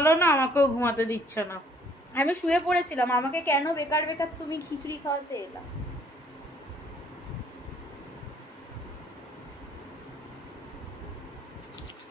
ভালো না, আমাকেও ঘুমাতে দিচ্ছে না। আমি শুয়ে পড়েছিলাম, আমাকে কেন বেকার বেকার তুমি খিচুড়ি খাওয়াতে এলা?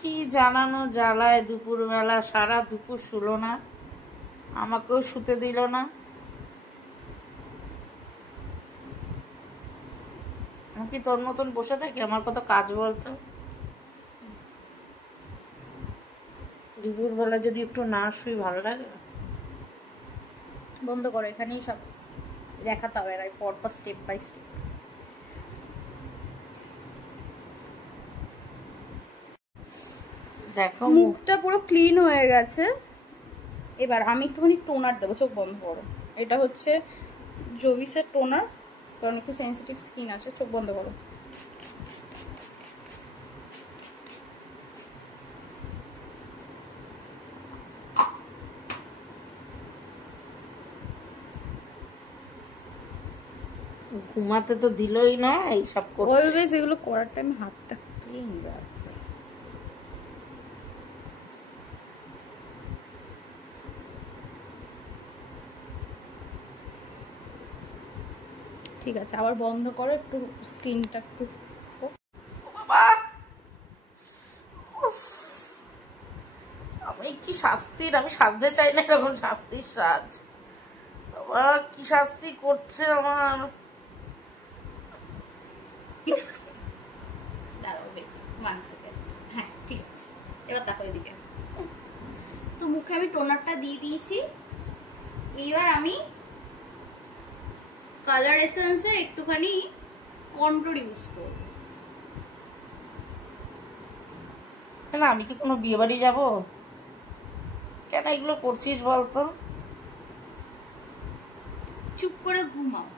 কি জানানো জ্বালায়, দুপুরবেলা সারা দুপুর শুলো না, আমাকেও শুতে দিল না। আমি কি তোর মতন বসে থাকি? আমার কত কাজ বলতো। দুপুরবেলা যদি একটু না শুই ভালো লাগে? বন্ধ করো, এখানেই সব দেখাতে হবে না, পরপর স্টেপ বাই স্টেপ। দেখো মুখটা পুরো ক্লিন হয়ে গেছে। এবার আমি একটুখানি টোনার দেবো, চোখ বন্ধ করো। এটা হচ্ছে জোভিসের টোনার, কারণ একটু সেন্সিটিভ স্কিন আছে। চোখ বন্ধ করো। ঘুমাতে তো দিলই না, এইসব করছে। অলওয়েজ এগুলো করার টাইমে হাতটা ক্লিন রাখবে। ঠিক আছে, আবার বন্ধ করো, একটু স্ক্রিনটা একটু। আমি কি শাস্তির, আমি সাজতে চাই না এরকম শাস্তির সাজ। বাবা কি শাস্তি করছে আমার। দাঁড়াও, ওয়েট 1 সেকেন্ড। হ্যাঁ ঠিক আছে, এবার তারপরে দিকে। তো মুখে আমি টোনারটা দিয়ে দিয়েছি। এবার আমি কালার এসেন্সের একটুখানি কন্ট্রোল ইউজ করব। না আমি কি কোনো বিয়ে বাড়ি যাবো? কেন এগুলো করছিস বলতো? চুপ করে ঘুমাও।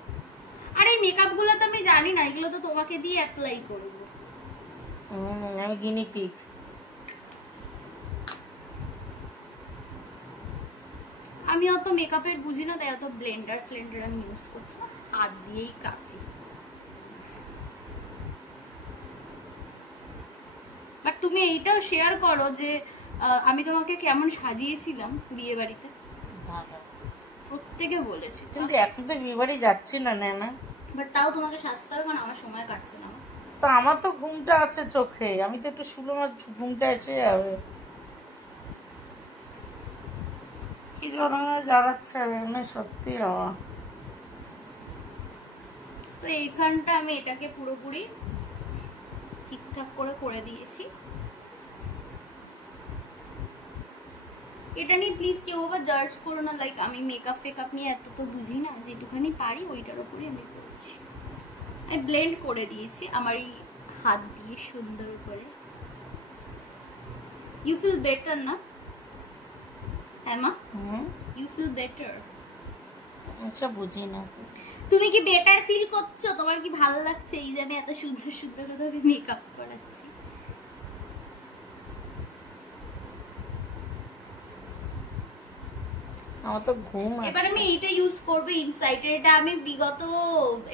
আর এই মেকআপ গুলো তো আমি জানি না, এগুলো তো তোমাকে দিয়ে অ্যাপ্লাই করব। আমি গিনি পিগ। আমি অত মেকআপের বুঝি না, তাই অত ব্লেন্ডার আমি ইউজ করছি না, হাত দিয়েই কাফি। বাট তুমি এইটাও শেয়ার করো যে আমি তোমাকে কেমন সাজিয়েছিলাম বিয়ে বাড়িতে। প্রত্যেকে বলেছে, কিন্তু এখন তো বিয়ে বাড়ি যাচ্ছি না, না বাট তাও তোমাকে সাজতে হবে, কারণ আমার সময় কাটছে না। তো আমার তো ঘুমটা আছে চোখে, আমি তো একটু শুলো, আমার ঘুমটা এসে যাবে। কি জন্য জ্বালাচ্ছে সত্যি আমার। তো এইখানটা আমি এটাকে পুরোপুরি ঠিকঠাক করে দিয়েছি। এটা নিয়ে প্লিজ কেউ আবার জাজ করো না, লাইক আমি মেকআপ নিয়ে এত তো বুঝি না, যেটুখানি পারি ওইটার উপরে আমি করছি। আমি ব্লেন্ড করে দিয়েছি আমার এই হাত দিয়ে সুন্দর করে। ইউ ফিল বেটার না এমা? You feel better? আচ্ছা বুঝি না। তুমি কি বেটার ফিল করছো? তোমার কি ভালো লাগছে এই যে আমি এত সুন্দর সুন্দর করে মেকআপ করাচ্ছি? আমার তো ঘুম আসছে। এবার আমি এইটা ইউজ করব ইনসাইটের। এটা আমি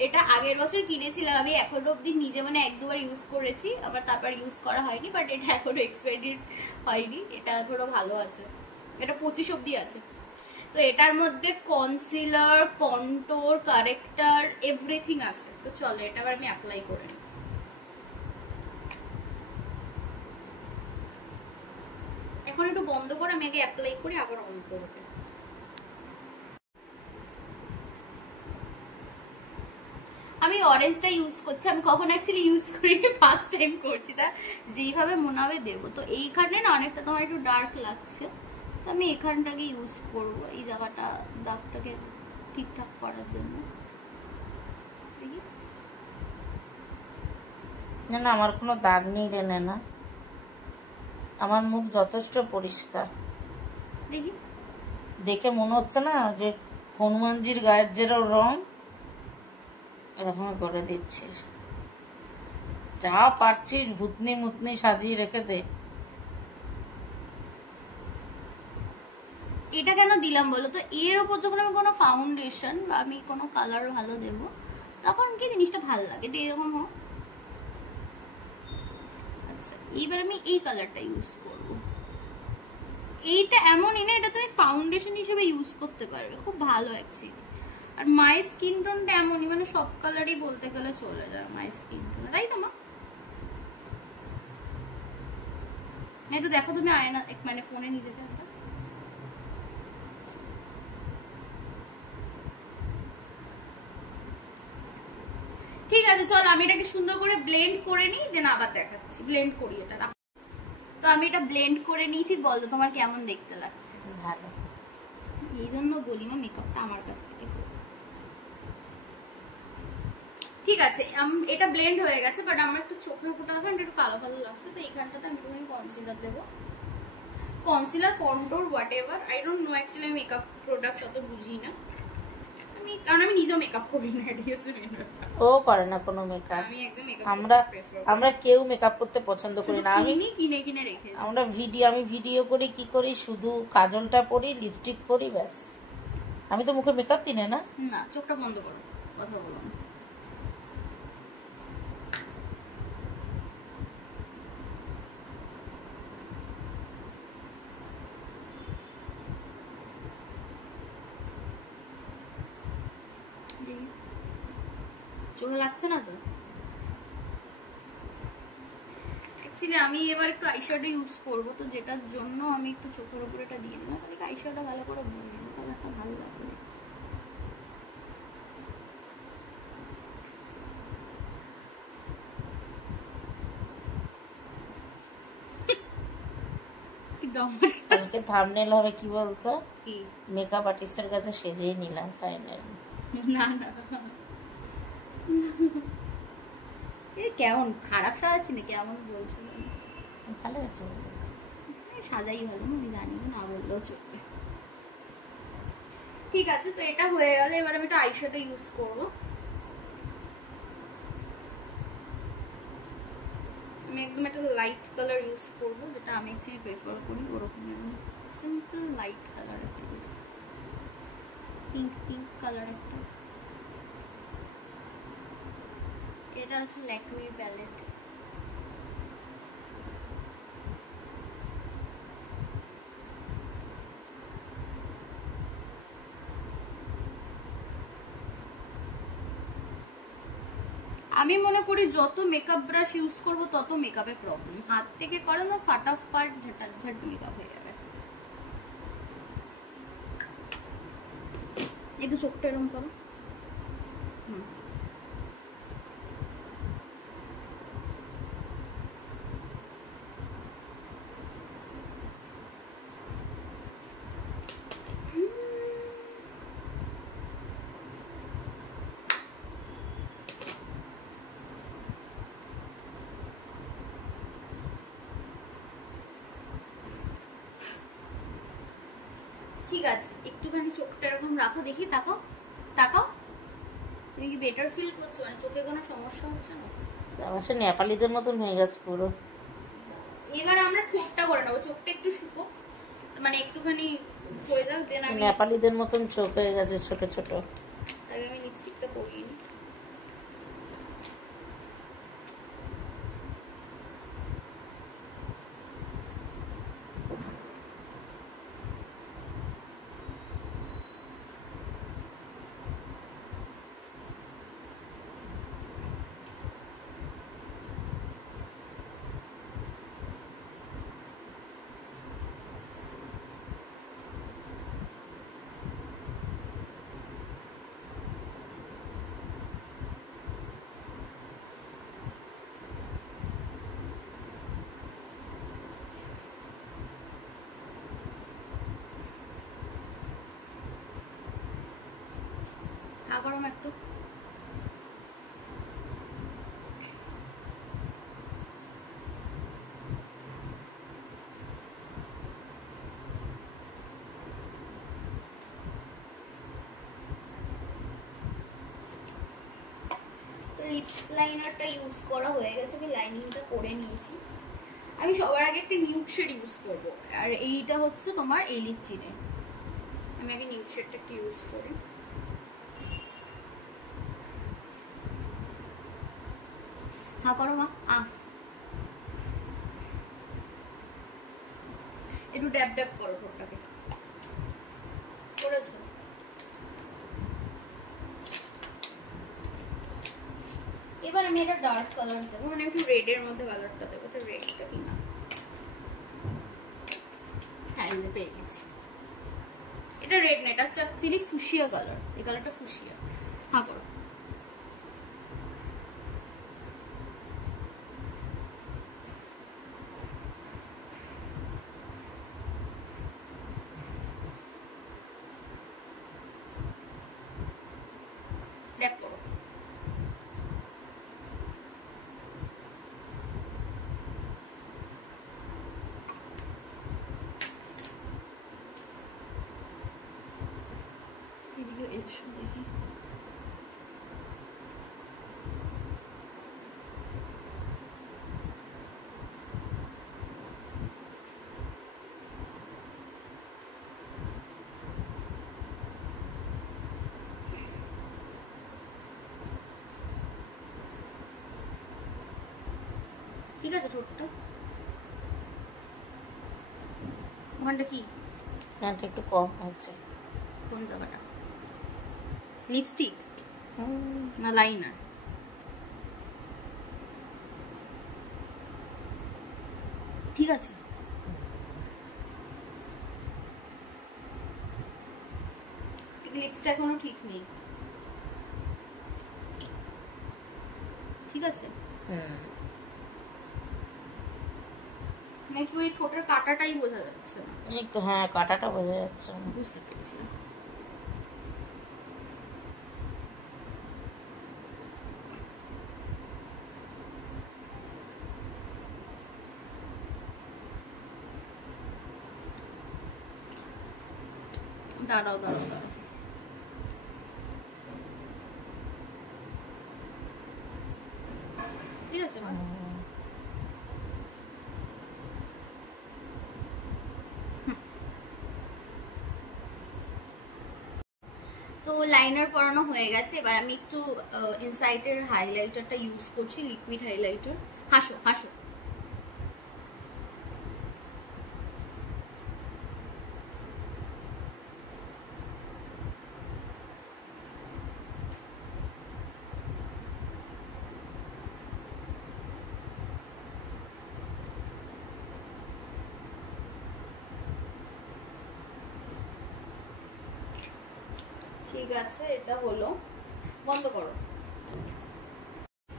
এটা আগের বছর কিনেছিলাম, আমি এখনো অবধি নিজে মানে 1-2 বার ইউজ করেছি, আবার তারপর ইউজ করা হয়নি। বাট এটা এখনো এক্সপায়ারি হয়নি, এটা এখনো ভালো আছে। এটা 25 অবধি আছে। তো এটার মধ্যে কনসিলার, কন্ট্যুর, কারেক্টর এভরিথিং আছে। তো চলো এটা আবার আমি অ্যাপ্লাই করে নিই। এখন একটু বন্ধ করে আমি আগে অ্যাপ্লাই করে আবার অন করব। আমি অরেঞ্জটা ইউজ করছি, আমি কখন অ্যাকচুয়ালি ইউজ করিনি, ফার্স্ট টাইম করছি। তা যেইভাবে মনে হবে দেবো। তো এইখানে না অনেকটা তোমার একটু ডার্ক লাগছে, তো আমি এখানটাকে ইউজ করবো, এই জায়গাটা দাগটাকে ঠিকঠাক করার জন্য। দেখি না না, আমার কোনো দাগ নেই রে না, আমার মুখ যথেষ্ট পরিষ্কার। দেখি, দেখে মনে হচ্ছে না যে হনুমানজির গায়ের যেরকম রং এরকম করে দিচ্ছিস। যা পারছিস ভূতনি মুতনি সাজিয়ে রেখে দে। এটা কেন দিলাম বলো তো, এর ওপর যখন আমি কোনো ফাউন্ডেশন বা আমি কোনো কালার ভালো দেবো তখন কি জিনিসটা ভালো লাগে, এটা এরকম হোক। আচ্ছা, এবার আমি এই কালারটা ইউজ করবো। এইটা এমনই না, এটা তুমি ফাউন্ডেশন হিসেবে ইউজ করতে পারবে, খুব ভালো অ্যাকচুয়ালি। আর মাই স্কিন টোনটা এমনই, মানে সব কালারই বলতে গেলে চলে যায় মাই স্কিন টোন, তাই তো মা? একটু দেখো তুমি আয়না, মানে ফোনে নিজে দেখো। ঠিক আছে চল, আমি এটাকে সুন্দর করে ব্লেন্ড করে নিই, দেন আবার দেখাচ্ছি। ব্লেন্ড করি এটা। তো আমি এটা ব্লেন্ড করে নিয়েছি, বলো তোমার কেমন দেখতে লাগছে? ভালো। এই জন্য বলি মা মেকআপটা আমার কাছ থেকে করো। ঠিক আছে, এটা ব্লেন্ড হয়ে গেছে, বাট আমার একটু চোখের উপরটা দেখো একটু কালো কালো লাগছে, তো এইখানটাতে আমি একটু কনসিলার দেবো। Concealer, contour, what ever, I don't know actually. আমি মেকআপ প্রোডাক্টস অত বুঝি না, কারণ আমি নিজেও মেকআপ করি না। ও করে না কোনো মেকআপ। আমি একদম মেকআপ আমরা কেউ মেকআপ করতে পছন্দ করি না। আমি কিনে কিনে রেখে আমি ভিডিও করি, কি করি, শুধু কাজলটা পরি, লিপস্টিক পরি, ব্যাস। আমি তো মুখে মেকআপ দিই না। না, চোখটা বন্ধ করো, কথা বলো না। চোখে লাগছে না তো? অ্যাকচুয়ালি আমি এবার একটু আইশ্যাডো ইউজ করবো, তো যেটার জন্য আমি একটু চোখের উপরে এটা দিয়ে দিলাম, তাহলে আইশ্যাডো ভালো করে বুঝে নেবো, তাহলে একটা ভালো লাগবে। আজকে থাম্বনেল হবে কি বলতো, কি মেকআপ আর্টিস্টের কাছে সেজেই নিলাম ফাইনালি। না না, কেমন খারাপ সাজাচ্ছি না, কেমন বলছো? ভালো হয়েছে, সাজাই ভালো, আমি জানি না বললেও চলবে। ঠিক আছে, তো এটা হয়ে গেলে এবার আমি একটা আইশ্যাডো ইউজ করবো। আমি একদম একটা লাইট কালার ইউজ করবো, যেটা আমি অ্যাকচুয়ালি প্রেফার করি, ওরকম সিম্পল লাইট কালার একটা ইউজ, পিঙ্ক কালার একটা। এটা হচ্ছে ল্যাকমির প্যালেট। আমি মনে করি যত মেকআপ ব্রাশ ইউজ করব তত মেকআপে প্রবলেম। হাত থেকে করে না ফাটাফাট ঝাটাঝাট মেকআপ হয়ে যাবে। একটু চোখটা এরকম করো। ঠিক আছে, একটুখানি চোখটা এরকম রাখো, দেখি, তাকাও তাকাও। তুমি কি বেটার ফিল করছো? মানে চোখে কোনো সমস্যা হচ্ছে না? আমার সে নেপালিদের মতন হয়ে গেছে পুরো। এবার আমরা ঠোঁটটা করে নেবো, চোখটা একটু শুকো, মানে একটুখানি হয়ে যাক, দেন আমি নেপালিদের মতন চোখ হয়ে গেছে ছোট ছোট। আর আমি লিপস্টিকটা পরিয়ে নিই। গরম একটু। লিপ লাইনারটা ইউজ করা হয়ে গেছে, আমি লাইনিংটা করে নিয়েছি। আমি সবার আগে একটা নিউড শেড ইউজ করব, আর এইটা হচ্ছে তোমার এলিট চিনে। আমি আগে নিউড শেডটা একটু ইউজ করি। হ্যাঁ করো মা, একটু ড্যাব ড্যাব করো ঠোঁটটাকে। করেছো? এবার আমি এটা ডার্ক কালার দেবো, মানে একটু রেডের মধ্যে কালারটা দেবো। এটা রেডটা কিনা, হ্যাঁ এই যে পেয়ে গেছি। এটা রেড না, এটা হচ্ছে অ্যাকচুয়ালি ফুশিয়া কালার। এই কালারটা ফুশিয়া। হ্যাঁ করো। ড্যাপ করো। দেখি ঠিক আছে ঠোঁটটা। ওখানটা কি? গানটা একটু কম আছে। কোন জায়গাটা? লিপস্টিক না লাইনার? ঠিক আছে। লিপসটা এখনো ঠিক নেই। ঠিক আছে। নাকি ওই ঠোঁটের কাটাটাই বোঝা যাচ্ছে না? হ্যাঁ কাটাটা বোঝা যাচ্ছে। বুঝতে পেরেছি। দাঁড়াও দাঁড়াও দাঁড়াও। ঠিক আছে। তো লাইনার পরানো হয়ে গেছে। এবার আমি একটু ইনসাইটের হাইলাইটারটা ইউজ করছি, লিকুইড হাইলাইটার। হাসো হাসো। ঠিক আছে, এটা হলো। বন্ধ করো।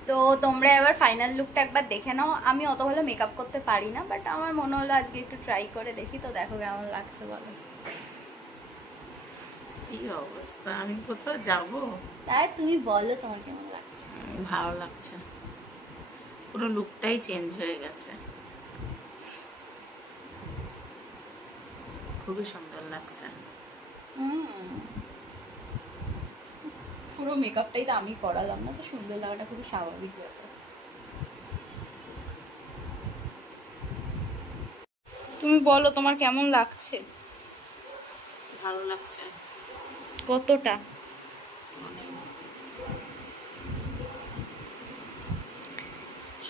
তো তোমরা এবার ফাইনাল লুকটা একবার দেখে নাও। আমি অত ভালো মেকআপ করতে পারি না, বাট আমার মনে হলো আজকে একটু ট্রাই করে দেখি। তো দেখো কেমন লাগছে বলো। কি অবস্থা, আমি কোথাও যাব? তাই তুমি বলো তোমার কেমন লাগছে। ভালো লাগছে, পুরো লুকটাই চেঞ্জ হয়ে গেছে, খুবই সুন্দর লাগছে। পুরো মেকআপটাই তো আমি করালাম না, তো সুন্দর লাগাটা খুবই স্বাভাবিক ব্যাপার। তুমি বলো তোমার কেমন লাগছে। ভালো লাগছে। কতটা?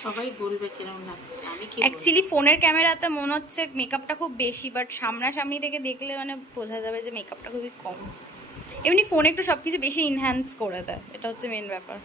সবাই বলবে কেমন লাগছে। আমি কি অ্যাকচুয়ালি ফোনের ক্যামেরাতে মনে হচ্ছে মেকআপটা খুব বেশি, বাট সামনাসামনি থেকে দেখলে মানে বোঝা যাবে যে মেকআপটা খুবই কম। এমনি ফোনে একটু সবকিছু বেশি ইনহ্যান্স করে দেয়, এটা হচ্ছে মেন ব্যাপার।